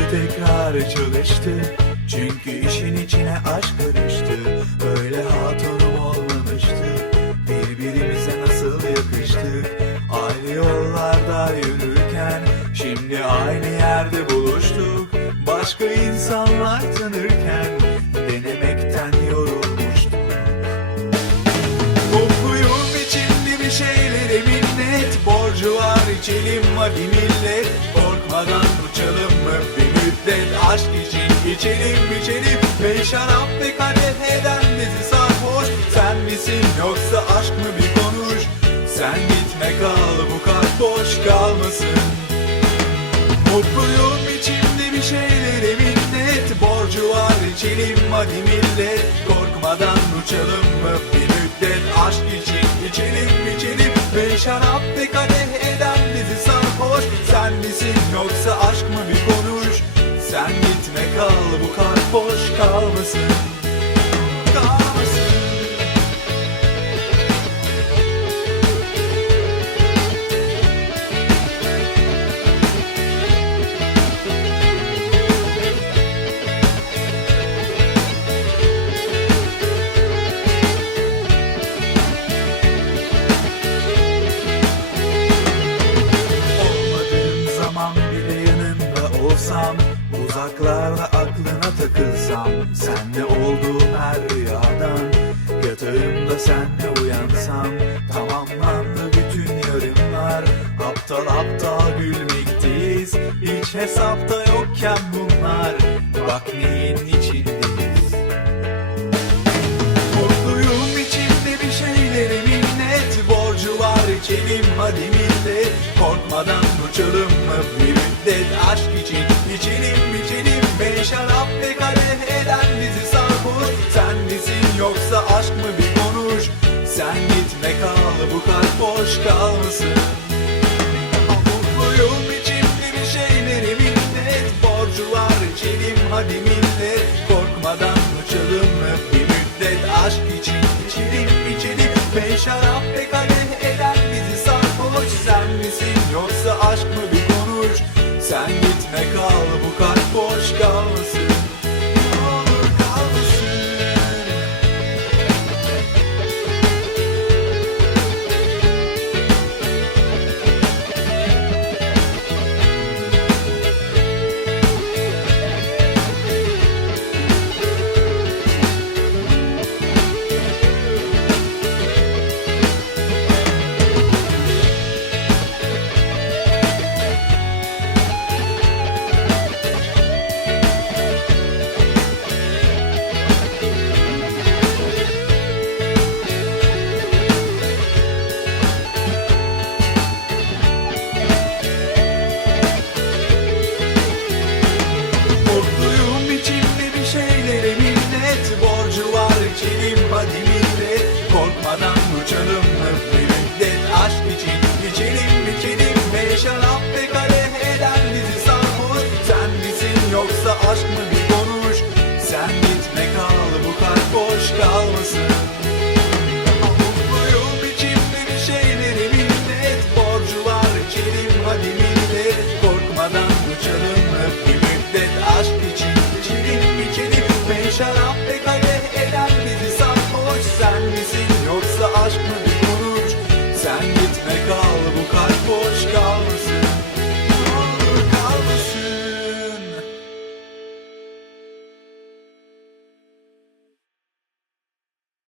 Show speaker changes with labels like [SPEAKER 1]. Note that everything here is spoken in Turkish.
[SPEAKER 1] Aklı tekrar çalıştı. Çünkü işin içine aşk karıştı. Böyle hatunum olmamıştı. Birbirimize nasıl yakıştık? Ayrı yollarda yürürken Şimdi aynı yerde buluştuk. Başka insanlar tanırken Denemekten yorulmuştum Mutluyum içinde bir şeylere minnet. Borcu var içelim hadi millet. Korkmadan aşk için içelim içelim. Ve şarap ve kadeh eden bizi sarhoş? Sen misin yoksa aşk mı bir konuş? Sen gitme kal bu kalp boş kalmasın. Mutluyum içimde bir şeylere minnet Borcu var içelim hadi millet. Korkmadan uçalım mı bir müddet. Aşk için içelim içelim. Ve şarap boş kalmasın Kalmasın. Olmadığım zaman bile yanında olsam Uzaklarda Senle olduğum her rüyadan? Yatağımda senle uyansam Tamamlandı bütün yarınlar. Aptal aptal gülmekteyiz. Hiç hesapta yokken bunlar. Bak neyin içindeyiz. Mutluyum içimde bir şeylere minnet. Borcu var içelim hadi millet. Korkmadan uçalım mı bir müddet? Aşk için içelim içelim. Ve şarap ve eden bizi sarhoş Sen misin yoksa aşk mı bir konuş? Sen gitme kal bu kalp boş kalmasın. Mutluyum içimde bir şeylere minnet Borcu var içelim hadi millet Korkmadan uçalım